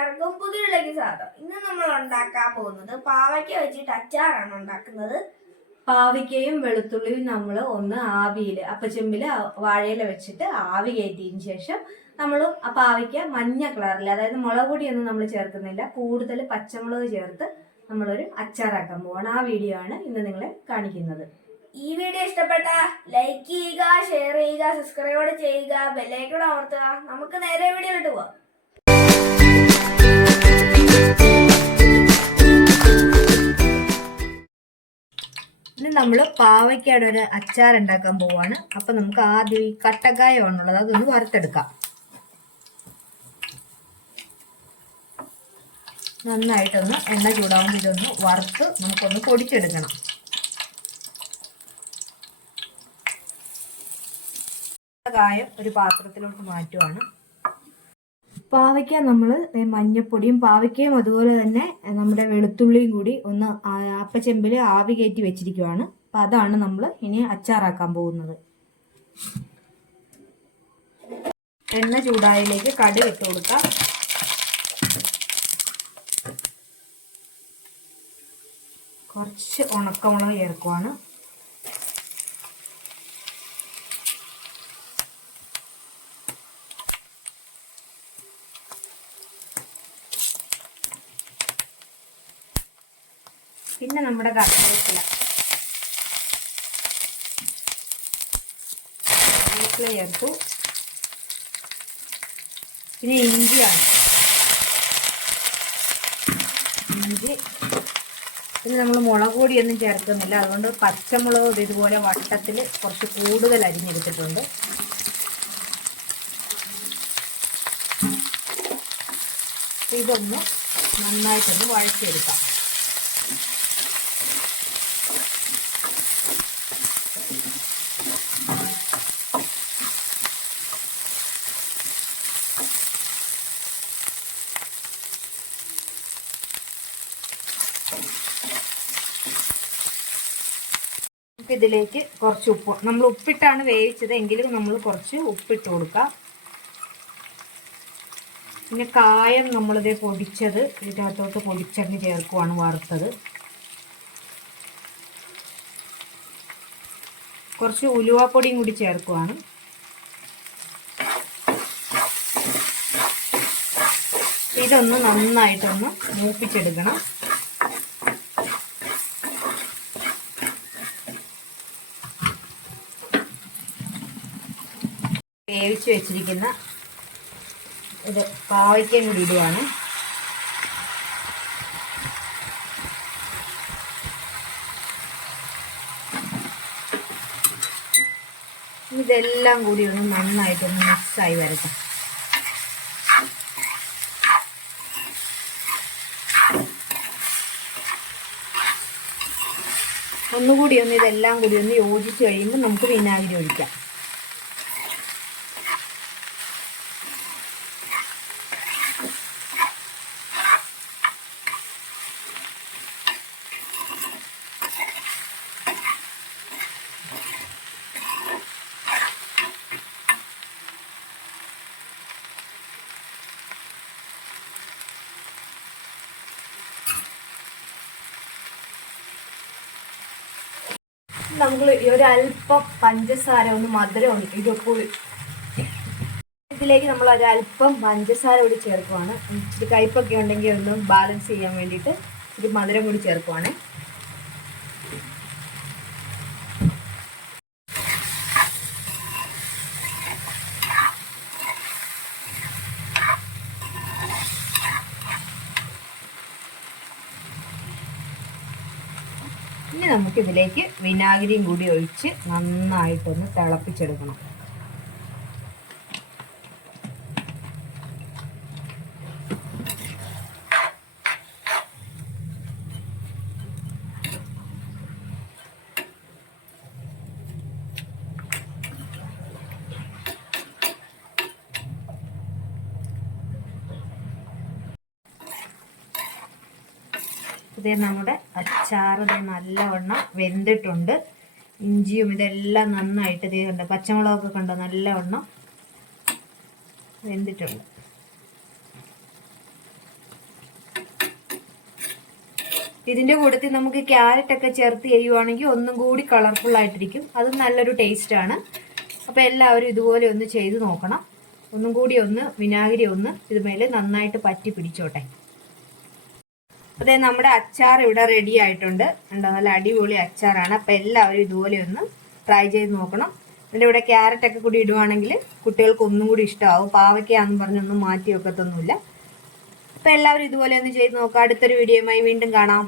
എല്ലാവർക്കും പുതിയൊരു സ്വാഗതം. ഇന്ന് നമ്മൾ ഉണ്ടാക്കാൻ പോകുന്നത് പാവയ്ക്ക വെച്ചിട്ട് അച്ചാറാണ് ഉണ്ടാക്കുന്നത്. പാവയ്ക്കയും വെളുത്തുള്ളിയും നമ്മൾ ഒന്ന് ആവിയിൽ അപ്പച്ചെമ്പിൽ വാഴയില വെച്ചിട്ട് ആവി കയറ്റിയതിന് ശേഷം നമ്മൾ ആ പാവയ്ക്ക മഞ്ഞ കളറിൽ അതായത് മുളക് പൊടിയൊന്നും നമ്മൾ ചേർക്കുന്നില്ല കൂടുതൽ പച്ചമുളക് ചേർത്ത് നമ്മളൊരു അച്ചാറാക്കാൻ പോവാണ്. ആ വീഡിയോ ആണ് ഇന്ന് നിങ്ങളെ കാണിക്കുന്നത്. ഈ വീഡിയോ ഇഷ്ടപ്പെട്ട ലൈക്ക് ചെയ്യുക ഷെയർ ചെയ്യുക സബ്സ്ക്രൈബ് ചെയ്യുക ബെല്ലൈക്കൺ ഓർത്തുക നമുക്ക് നേരെ വീഡിയോയിലോട്ട് പോവാം. നമ്മൾ പാവയ്ക്കയുടെ ഒരു അച്ചാർ ഉണ്ടാക്കാൻ പോവാണ്. അപ്പൊ നമുക്ക് ആദ്യം ഈ കട്ടക്കായ കട്ടക്കായമാണുള്ളത് അതൊന്ന് വറുത്തെടുക്കാം. നന്നായിട്ടൊന്ന് എണ്ണ ചൂടാവുമ്പോൾ ഇതൊന്ന് വറുത്ത് നമുക്കൊന്ന് പൊടിച്ചെടുക്കണം. കായം ഒരു പാത്രത്തിലോട്ട് മാറ്റുവാണ്. പാവയ്ക്ക നമ്മൾ മഞ്ഞപ്പൊടിയും പാവയ്ക്കയും അതുപോലെ തന്നെ നമ്മുടെ വെളുത്തുള്ളിയും കൂടി ഒന്ന് അപ്പച്ചെമ്പിൽ ആവി കയറ്റി വെച്ചിരിക്കുവാണ്. അപ്പം അതാണ് നമ്മൾ ഇനി അച്ചാറാക്കാൻ പോകുന്നത്. എണ്ണ ചൂടായിലേക്ക് കടുക് ഇട്ട് കൊടുക്കാം. കുറച്ച് ഉണക്കമുളക് ചേർക്കുവാണ്. പിന്നെ നമ്മുടെ കറിവേപ്പില കറിവേപ്പില ചേർത്തു. പിന്നെ ഇഞ്ചിയാണ്. ഇഞ്ചി. പിന്നെ നമ്മൾ മുളക് പൊടിയൊന്നും ചേർക്കുന്നില്ല. അതുകൊണ്ട് പച്ചമുളക് ഇത് ഇതുപോലെ വട്ടത്തിൽ കുറച്ച് കൂടുതൽ അരിഞ്ഞെടുത്തിട്ടുണ്ട്. ഇതൊന്ന് നന്നായിട്ടൊന്ന് വഴറ്റിയെടുക്കാം. നമുക്ക് ഇതിലേക്ക് കുറച്ച് ഉപ്പ്. നമ്മൾ ഉപ്പിട്ടാണ് വേവിച്ചത്. എങ്കിലും നമ്മൾ കുറച്ച് ഉപ്പിട്ട് കൊടുക്കാം. പിന്നെ കായം നമ്മളിത് പൊടിച്ചത് ഇതിനകത്തോട്ട് പൊടിച്ചങ്ങ് ചേർക്കുവാണ് വറുത്തത്. കുറച്ച് ഉലുവാപ്പൊടിയും കൂടി ചേർക്കുവാണ്. ഇതൊന്ന് നന്നായിട്ടൊന്ന് മൂപ്പിച്ചെടുക്കണം. വേവിച്ച് വെച്ചിരിക്കുന്ന ഇത് പാവയ്ക്കയും കൂടി ഇടുവാണ്. ഇതെല്ലാം കൂടി ഒന്ന് നന്നായിട്ടൊന്ന് മിക്സായി വരട്ടെ. ഒന്നുകൂടി ഒന്ന് ഇതെല്ലാം കൂടി ഒന്ന് യോജിച്ച് കഴിയുമ്പോൾ നമുക്ക് വിനാഗിരി ഒഴിക്കാം. നമ്മൾ ഒരല്പം പഞ്ചസാര ഒന്ന് മധുരം ഇതൊക്കെ ഇതിലേക്ക് നമ്മൾ ഒരല്പം പഞ്ചസാര കൂടി ചേർക്കുവാണ്. ഇച്ചിരി കയ്പൊക്കെ ഉണ്ടെങ്കിൽ ഒന്ന് ബാലൻസ് ചെയ്യാൻ വേണ്ടിയിട്ട് ഇച്ചിരി മധുരം കൂടി ചേർക്കുവാണ്. നമുക്ക് ഇതിലേക്ക് വിനാഗിരിയും കൂടി ഒഴിച്ച് നന്നായിട്ടൊന്ന് തിളപ്പിച്ചെടുക്കണം. ഇതേ നമ്മുടെ അച്ചാർ ഇതേ നല്ലവണ്ണം വെന്തിട്ടുണ്ട്. ഇഞ്ചിയും ഇതെല്ലാം നന്നായിട്ട് ഇതേ കണ്ട പച്ചമുളകൊക്കെ കണ്ട നല്ലവണ്ണം വെന്തിട്ടുണ്ട്. ഇതിന്റെ കൂടത്തിൽ നമുക്ക് ക്യാരറ്റൊക്കെ ചേർത്ത് ചെയ്യുവാണെങ്കിൽ ഒന്നും കൂടി കളർഫുൾ ആയിട്ടിരിക്കും. അതും നല്ലൊരു ടേസ്റ്റാണ് അപ്പോൾ എല്ലാവരും ഇതുപോലെ ഒന്ന് ചെയ്ത് നോക്കണം. ഒന്നും കൂടി ഒന്ന് വിനാഗിരി ഒന്ന് ഇതുമേൽ നന്നായിട്ട് പറ്റി പിടിച്ചോട്ടെ. അതെ നമ്മുടെ അച്ചാർ ഇവിടെ റെഡി ആയിട്ടുണ്ട്. ഉണ്ടോ നല്ല അടിപൊളി അച്ചാറാണ്. അപ്പം എല്ലാവരും ഇതുപോലെ ഒന്ന് ട്രൈ ചെയ്ത് നോക്കണം. ഇതിന്റെ ഇവിടെ ക്യാരറ്റ് ഒക്കെ കൂടി ഇടുവാണെങ്കിൽ കുട്ടികൾക്ക് ഒന്നും കൂടി ഇഷ്ടമാവും. പാവയ്ക്കാന്ന് പറഞ്ഞൊന്നും മാറ്റി വെക്കത്തൊന്നുമില്ല. അപ്പം എല്ലാവരും ഇതുപോലെ ഒന്ന് ചെയ്ത് നോക്കാം. അടുത്തൊരു വീഡിയോയുമായി വീണ്ടും കാണാം.